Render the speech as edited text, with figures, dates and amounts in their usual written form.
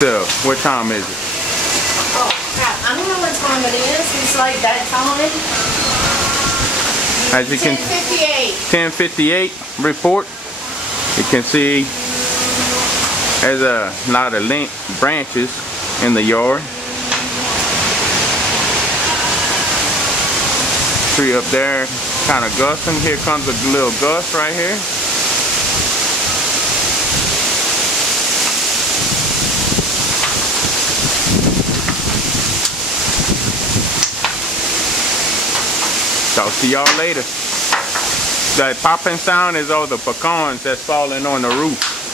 So, what time is it? Oh, I don't know what time it is. It's like that time. As you can 10:58. 10:58 report. You can see there's a lot of branches in the yard. Tree up there kind of gusting. Here comes a little gust right here. Talk to y'all later. That popping sound is all the pecans that's falling on the roof.